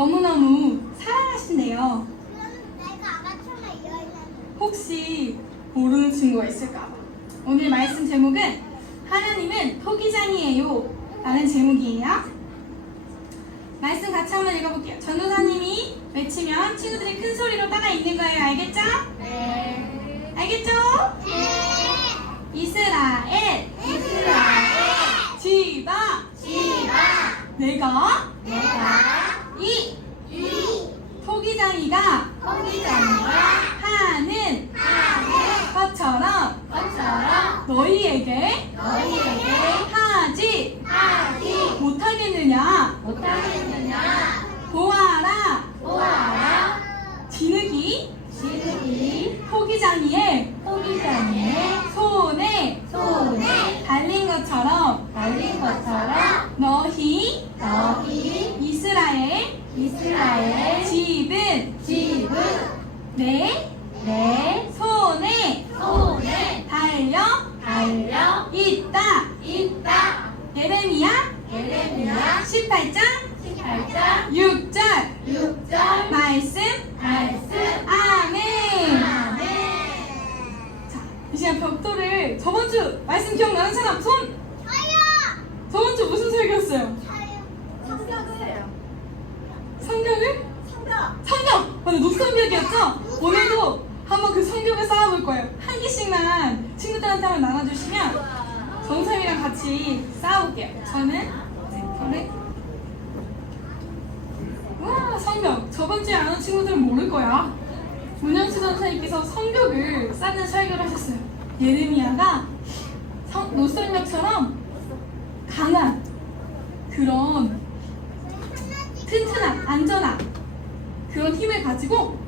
너무너무 사랑하신대요. 혹시 모르는 친구가 있을까봐 오늘 말씀 제목은 하나님은 토기장이에요 라는 제목이에요. 말씀 같이 한번 읽어볼게요. 전도사님이 외치면 친구들이 큰 소리로 따라 읽는 거예요. 알겠죠? 네. 알겠죠? 네. 이스라엘 지바 내가 이 토기장이가 하는 것처럼 너희에게 하지 못하겠느냐. 보아라 진흙이 토기장이의 손에 달린 것처럼 너희 이스라엘 집은 내 손에 달려 있다. 예레미야 18장 6절 말씀 아멘. 자, 이 시간 벽돌을 저번주 말씀 기억나는 사람 손! 저번주 무슨 설교였어요? 성경을? 성경! 맞아, 녹성벽이었죠? 오늘도 한번 그 성경을 쌓아볼 거예요. 한 개씩만 친구들한테 한번 나눠주시면 정상이랑 같이 쌓아볼게요. 저는 쟁터를 와, 성경! 저번주에 아는 친구들은 모를 거야. 문영수 전사님께서 성벽을 쌓는 설교를 하셨어요. 예레미야가 노선벽처럼 강한 그런 튼튼한 안전한 그런 힘을 가지고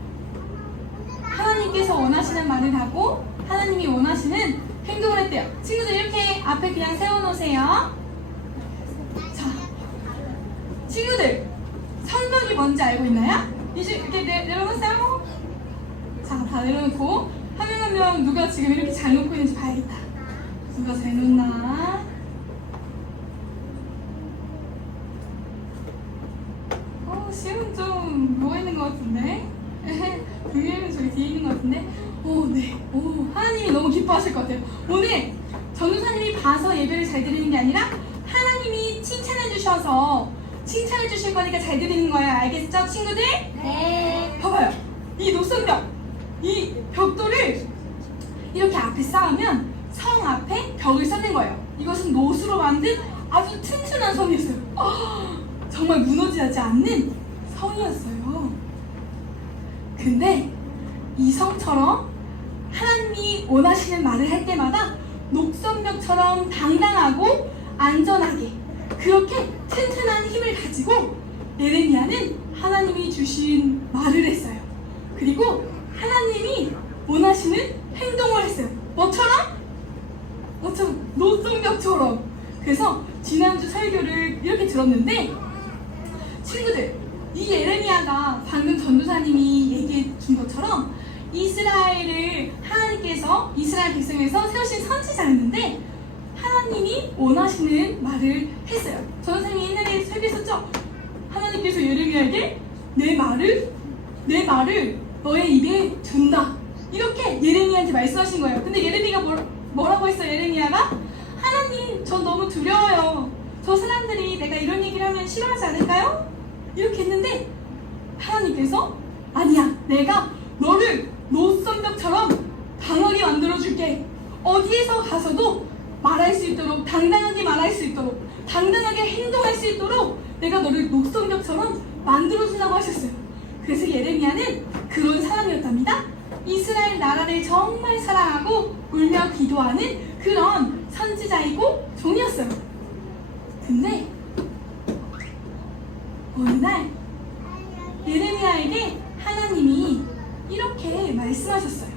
하나님께서 원하시는 말을 하고 하나님이 원하시는 행동을 했대요. 친구들 이렇게 앞에 그냥 세워놓으세요. 자, 친구들 성벽이 뭔지 알고 있나요? 이제 이렇게 내려놓으세요. 자, 다 내려놓고 한 명 한 명 누가 지금 이렇게 잘 놓고 있는지 봐야겠다. 누가 잘 놓나? 시은 좀 누워있는 것 같은데? 분명히 저기 뒤에 있는 것 같은데? 네. 하나님이 너무 기뻐하실 것 같아요. 오늘 전도사님이 봐서 예배를 잘 드리는 게 아니라 하나님이 칭찬해 주셔서 칭찬해 주실 거니까 잘 드리는 거예요. 알겠죠, 친구들? 네. 봐봐요. 이 녹선벽, 이 벽돌을 이렇게 앞에 쌓으면 성 앞에 벽을 쌓는 거예요. 이것은 노수로 만든 아주 튼튼한 성이었어요. 정말 무너지지 않는 성이었어요. 근데 이 성처럼 하나님이 원하시는 말을 할 때마다 녹선벽처럼 당당하고 안전하게 그렇게 튼튼한 힘을 가지고 예레미야는 하나님이 주신 말을 했어요. 그리고 하나님이 원하시는 행동을 했어요. 뭐처럼? 녹선벽처럼. 그래서 지난주 설교를 이렇게 들었는데 친구들, 이 예레미야가 방금 전도사님이 얘기해 준 것처럼 이스라엘을 하나님께서 이스라엘 백성에서 세우신 선지자였는데 하나님이 원하시는 말을 했어요. 전도사님이 옛날에 설교했었죠? 하나님께서 예레미야에게 내 말을 너의 입에 둔다. 이렇게 예레미야한테 말씀하신 거예요. 근데 예레미야가 뭐라고 했어요? 예레미야가 하나님, 전 너무 두려워요. 저 사람들이 내가 이런 얘기를 하면 싫어하지 않을까요? 이렇게 했는데 하나님께서 아니야, 내가 너를 노선벽처럼 강하게 만들어줄게. 어디에서 가서도 말할 수 있도록, 당당하게 말할 수 있도록, 당당하게 행동할 수 있도록 내가 너를 녹선벽처럼 만들어준다고 하셨어요. 그래서 예레미야는 그런 사람이었답니다. 이스라엘 나라를 정말 사랑하고 울며 기도하는 그런 선지자이고 종이었어요. 근데 어느 날 예레미야에게 하나님이 이렇게 말씀하셨어요.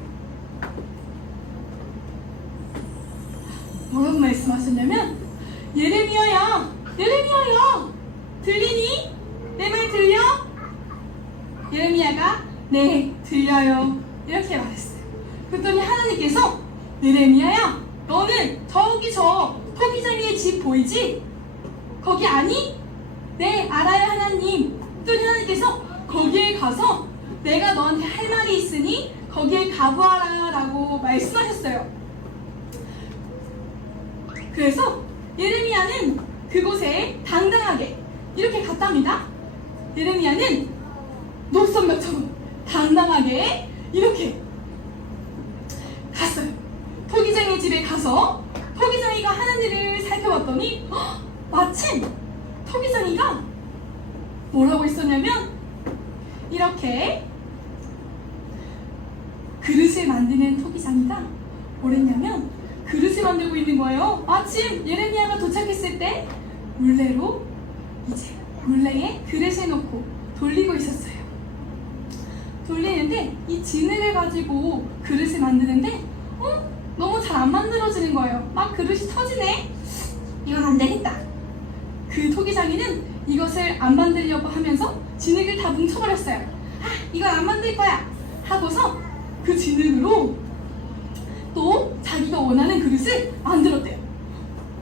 뭐라고 말씀하셨냐면 예레미야야 들리니? 내 말 들려? 예레미야가 네 들려요 이렇게 말했어요. 그랬더니 하나님께서 예레미야야 너는 저기 저 토기장이의 집 보이지? 거기 아니? 네 알아요 하나님. 또 하나님께서 거기에 가서 내가 너한테 할 말이 있으니 거기에 가보아라 라고 말씀하셨어요. 그래서 예레미야는 그곳에 당당하게 이렇게 갔답니다. 예레미야는 녹선벽처럼 당당하게 이렇게 갔어요. 토기장의 집에 가서 토기장이가 하는 일을 살펴봤더니 마침 토기장이가 뭐라고 있었냐면 이렇게 그릇을 만드는 토기장이가 뭐랬냐면 그릇을 만들고 있는 거예요. 마침 예레미야가 도착했을 때 물레로 이제 물레에 그릇을 놓고 돌리고 있었어요. 돌리는데 이 진흙을 가지고 그릇을 만드는데 너무 잘 안 만들어지는 거예요. 막 그릇이 터지네. 이건 안 되겠다. 그 토기장이는 이것을 안 만들려고 하면서 진흙을 다 뭉쳐버렸어요. 이건 안 만들 거야 하고서 그 진흙으로 또 자기가 원하는 그릇을 만들었대요.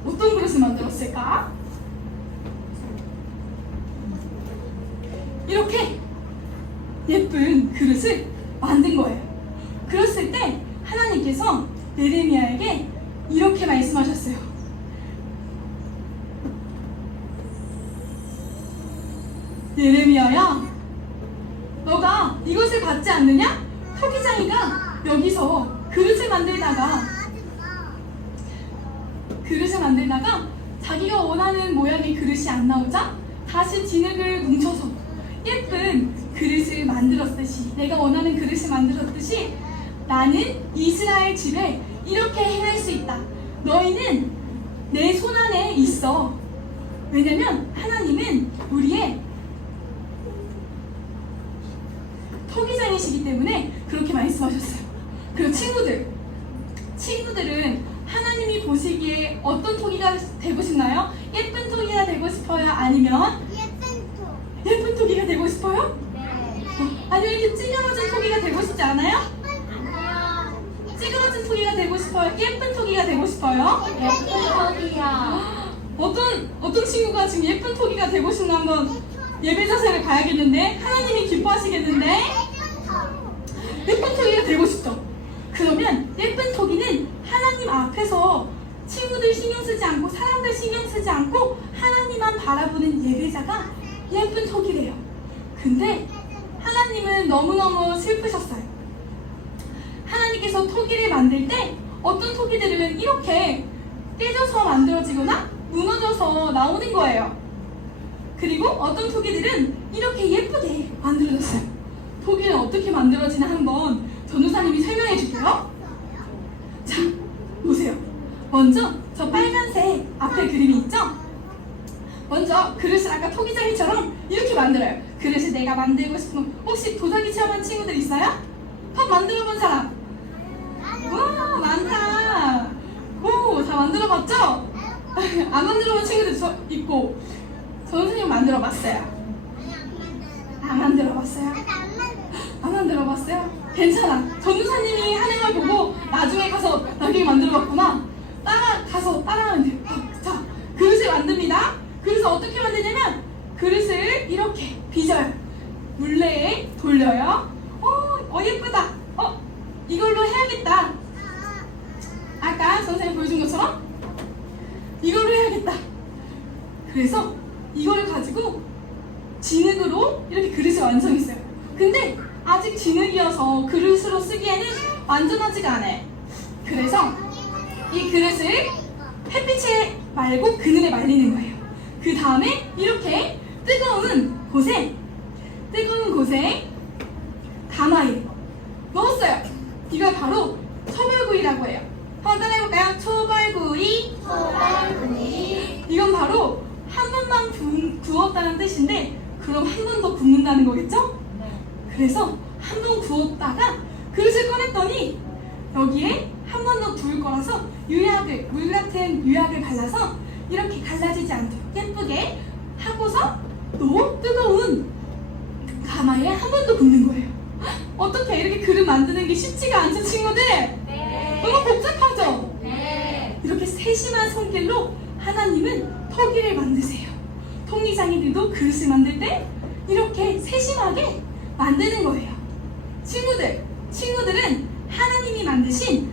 어떤 그릇을 만들었을까? 이렇게 예쁜 그릇을 만든 거예요. 그랬을 때 하나님께서 예레미야에게 이렇게 말씀하셨어요. 예레미야야, 너가 이것을 받지 않느냐? 토기장이가 여기서 그릇을 만들다가 자기가 원하는 모양의 그릇이 안 나오자 다시 진흙을 뭉쳐서 예쁜 그릇을 만들었듯이, 내가 원하는 그릇을 만들었듯이 나는 이스라엘 집에 이렇게 행할 수 있다. 너희는 내 손 안에 있어. 왜냐면 하나님은 우리의 토기장이시기 때문에 그렇게 말씀하셨어요. 그리고 친구들은 하나님이 보시기에 어떤 토기가 되고 싶나요? 예쁜 토기가 되고 싶어요? 아니면 예쁜 토기가 되고 싶어요? 아니면 이렇게 찌그러진 토기가 되고 싶지 않아요? 찌그러진 토기가 되고 싶어요? 예쁜 토기가 되고 싶어요? 예쁜 토기야. 어떤 친구가 지금 예쁜 토기가 되고 싶나 한번 예배 자세를 봐야겠는데, 하나님이 기뻐하시겠는데. 예쁜 토기가 되고 싶죠? 그러면 예쁜 토기는 하나님 앞에서 친구들 신경 쓰지 않고 사람들 신경 쓰지 않고 하나님만 바라보는 예배자가 예쁜 토기래요. 근데 하나님은 너무너무 슬프셨어요. 하나님께서 토기를 만들 때 어떤 토기들은 이렇게 깨져서 만들어지거나 무너져서 나오는 거예요. 그리고 어떤 토기들은 이렇게 예쁘게 만들어졌어요. 토기는 어떻게 만들어지나 한번 전도사님이 설명해 줄게요. 자, 보세요. 먼저 저 빨간색 앞에 그림이 있죠? 먼저 그릇을 아까 토기장이처럼 이렇게 만들어요. 그릇을 내가 만들고 싶은, 혹시 도자기 체험한 친구들 있어요? 컵 만들어 본 사람? 와, 많다. 오, 다 만들어 봤죠? 안 만들어 본 친구들 있고, 선생님 만들어 봤어요. 안 만들어 봤어요? 안 만들어 봤어요? 괜찮아. 전도사님이 하는 걸 보고 나중에 가서 나중에 만들어 봤구나. 따라하면 돼요. 자, 그릇을 만듭니다. 그릇을 어떻게 만드냐면 그릇을 이렇게 빚어요. 물레에 돌려요. 예쁘다. 이걸로 해야겠다. 아까 선생님 보여준 것처럼 이걸로 해야겠다. 그래서 이걸 가지고 진흙으로 이렇게 그릇을 완성했어요. 근데 아직 진흙이어서 그릇으로 쓰기에는 완전하지가 않아요. 그래서 이 그릇을 햇빛에 말고 그늘에 말리는 거예요. 그 다음에 이렇게 뜨거운 곳에 가마에 넣었어요. 이걸 바로 초벌구이라고 해요. 한번 따라해볼까요? 초벌구이. 이건 바로 한 번만 구웠다는 뜻인데, 그럼 한 번 더 굽는다는 거겠죠? 그래서 한 번 구웠다가 그릇을 꺼냈더니 여기에 한 번 더 구울 거라서 물 같은 유약을 발라서 이렇게 갈라지지 않도록 예쁘게 하고서 또 뜨거운 가마에 한 번 더 굽는 거예요. 어떻게 이렇게 그릇 만드는 게 쉽지가 않죠, 친구들? 네. 너무 복잡하죠? 네. 이렇게 세심한 손길로 하나님은 토기를 만드세요. 통기장이들도 그릇을 만들 때 이렇게 세심하게 만드는 거예요. 친구들은 하나님이 만드신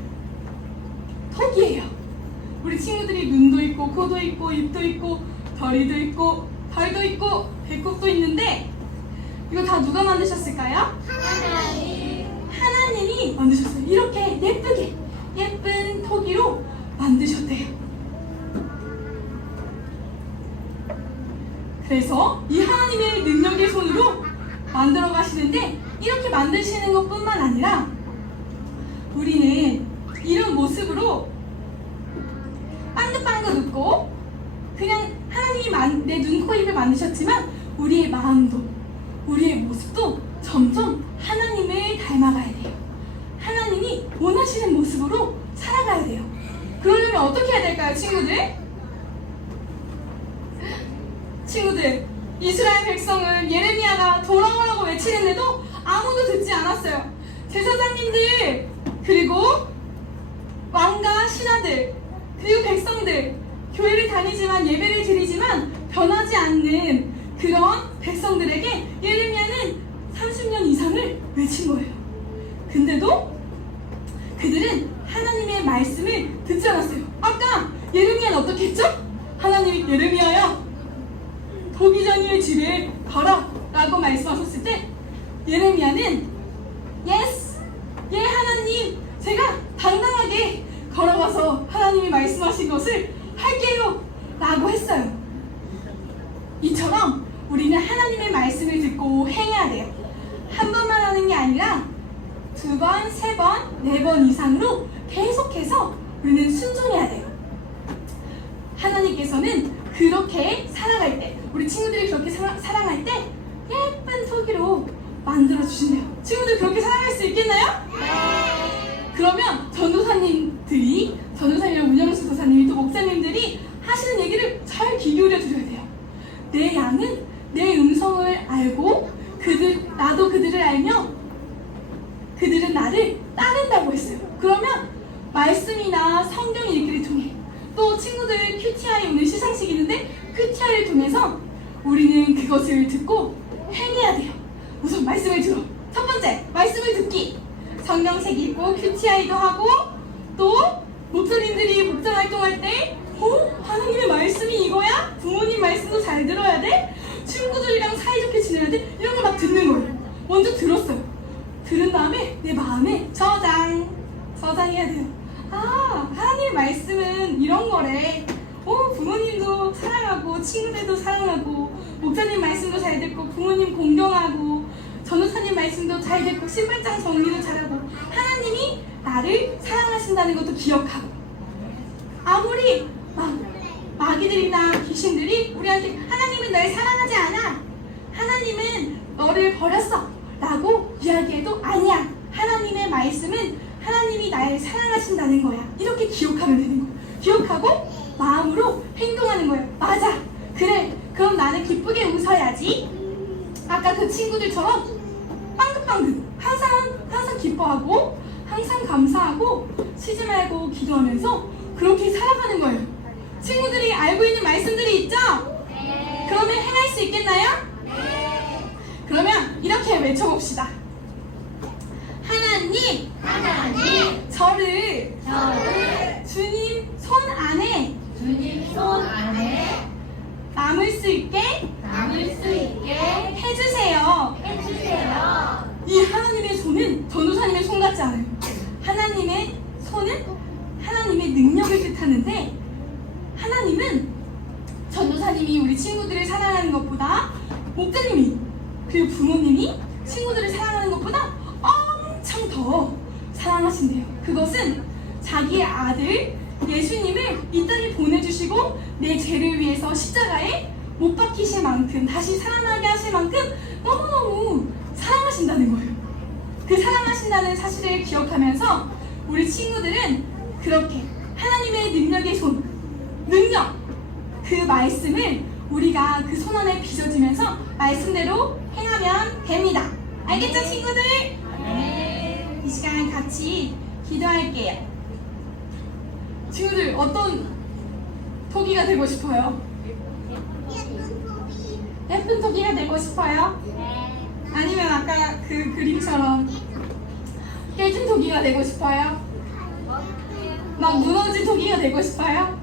톡이에요. 우리 친구들이 눈도 있고 코도 있고 입도 있고 다리도 있고 발도 있고 배꼽도 있는데 이거 다 누가 만드셨을까요? 하나님이 만드셨어요. 이렇게 예쁘게 예쁜 토기로 만드셨대요. 그래서 이 하나님의 능력의 손으로 만들어 가시는데 이렇게 만드시는 것뿐만 아니라 우리는 이런 모습으로 빵긋빵긋 웃고 그냥 하나님이 내 눈, 코, 입을 만드셨지만 우리의 마음도 우리의 모습도 점점 하나님을 닮아가야 돼요. 하나님이 원하시는 모습으로 살아가야 돼요. 그러려면 어떻게 해야 될까요, 친구들, 이스라엘 백성은 예레미야가 돌아오라고 외치는데도 아무도 듣지 않았어요. 제사장님들, 그리고 왕과 신하들, 그리고 백성들, 교회를 다니지만 예배를 드리지만 변하지 않는 그런 백성들에게 예레미야는 30년 이상을 외친 거예요. 근데도 그들은 하나님의 말씀을 듣지 않았어요. 아까 예레미야는 어떻게 했죠? 하나님이 예레미야야, 도기장이의 집에 가라 라고 말씀하셨을 때 예레미야는 예스! 예 하나님! 제가 당당하게 걸어가서 하나님이 말씀하신 것을 할게요! 라고 했어요. 이처럼 우리는 하나님의 말씀을 듣고 행해야 돼요. 한 번만 하는 게 아니라 2번, 3번, 4번 이상으로 계속해서 우리는 순종해야 돼요. 하나님께서는 그렇게 살아갈 때, 우리 친구들이 그렇게 살아갈 때 예쁜 토기로 만들어주신대요. 친구들 그렇게 살아갈 수 있겠나요? 네. 그러면 전도사님이랑 운영수 도사님이 또 목사님들이 하시는 얘기를 잘 귀 기울여 드려야 돼요. 내 양은 내 음성을 알고 나도 그들을 알며 그들은 나를 따른다고 했어요. 그러면 말씀이나 성경 읽기를 통해 또 친구들 QTI 오늘 시상식이 있는데 QTI를 통해서 우리는 그것을 듣고 행해야 돼요. 우선 말씀을 들어. 첫 번째, 말씀을 듣기. 성경책 읽고 QTI도 하고 또 목사님들이 목장 활동할 때 하나님의 말씀이 이거야? 부모님 말씀도 잘 들어야 돼? 친구들이랑 사이좋게 지내야 돼? 이런 걸 막 듣는 거예요. 먼저 들었어요. 들은 다음에 내 마음에 저장해야 돼요. 아, 하나님의 말씀은 이런 거래. 부모님도 사랑하고 친구들도 사랑하고 목사님 말씀도 잘 듣고 부모님 공경하고 전도사님 말씀도 잘 듣고 신발장 정리도 잘하고 하나님이 나를 사랑하신다는 것도 기억하고 아무리 마귀들이나 귀신들이 우리한테 하나님은 널 사랑하지 않아, 하나님은 너를 버렸어 라고 이야기해도 아니야, 하나님의 말씀은 하나님이 나를 사랑하신다는 거야. 이렇게 기억하면 되는 거예요. 기억하고 마음으로 행동하는 거예요. 맞아, 그래, 그럼 나는 기쁘게 웃어야지. 아까 그 친구들처럼 빵긋빵긋 항상 기뻐하고 항상 감사하고 쉬지 말고 기도하면서 그렇게 살아가는 거예요. 친구들이 알고 있는 말씀들이 있죠? 네. 그러면 행할 수 있겠나요? 네. 그러면 이렇게 외쳐봅시다. 하나님, 저를 주님 손 안에 주님 손 안에 남을 수 있게 해주세요. 이 하나님의 손은 전도사님의 손 같지 않아요. 하나님의 손은 하나님의 능력을 뜻하는데 하나님은 전도사님이 우리 친구들을 사랑하는 것보다 목사님이 그리고 부모님이 친구들을 사랑하는 것보다 엄청 더 사랑하신대요. 그것은 자기의 아들 예수님을 이 땅에 보내주시고 내 죄를 위해서 십자가에 못 박히실 만큼 다시 살아나게 하실 만큼 너무너무 사랑하신다는 거예요. 그 사랑하신다는 사실을 기억하면서 우리 친구들은 그렇게 하나님의 능력의 능력, 그 말씀을 우리가 그 손 안에 빚어지면서 말씀대로 행하면 됩니다. 알겠죠, 친구들? 네. 이 시간 같이 기도할게요. 친구들 어떤 토기가 되고 싶어요? 예쁜 토끼가 되고 싶어요? 아니면 아까 그 그림처럼 깨진 토끼가 되고 싶어요? 막 무너진 토끼가 되고 싶어요?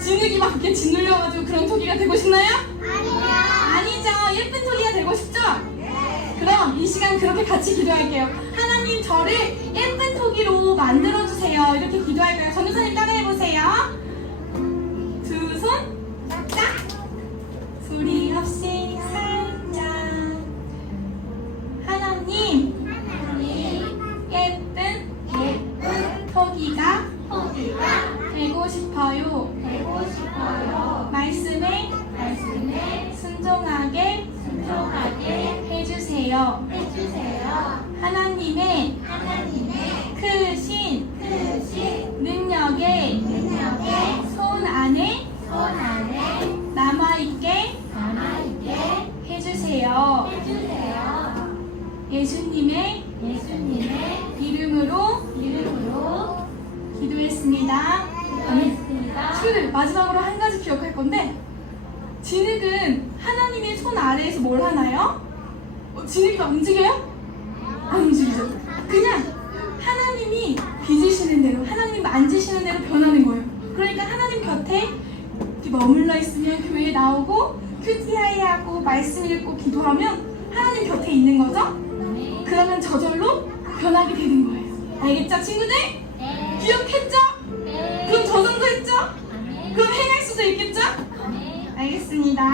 진흙이 막 이렇게 짓눌려가지고 그런 토끼가 되고 싶나요? 아니죠. 예쁜 토끼가 되고 싶죠? 그럼 이 시간 그렇게 같이 기도할게요. 하나님 저를 예쁜 토끼로 만들어주세요. 이렇게 기도할까요? 전도사님 따라해보세요. 두 손 딱! 소리 없이 살짝. 하나님 예쁜 토끼가 되고 싶어요. 말씀에 순종하게 해주세요. 하나님의 크신 능력에 손 안에 남아있게 해주세요. 예수님의 이름으로 기도했습니다. 친구들 마지막으로 한 가지 기억할 건데, 진흙은 하나님의 손 아래에서 뭘 하나요? 진흙이 막 움직여요? 안 움직이죠. 그냥 하나님이 빚으시는 대로, 하나님 만지시는 대로 변하는 거예요. 그러니까 하나님 곁에 머물러 있으면 교회에 나오고 큐티아이 하고 말씀 읽고 기도하면 하나님 곁에 있는 거죠? 그러면 저절로 변하게 되는 거예요. 알겠죠 친구들? 기억했죠? 그럼 저 정도 했죠? 그럼 행할 수도 있겠죠? 알겠습니다.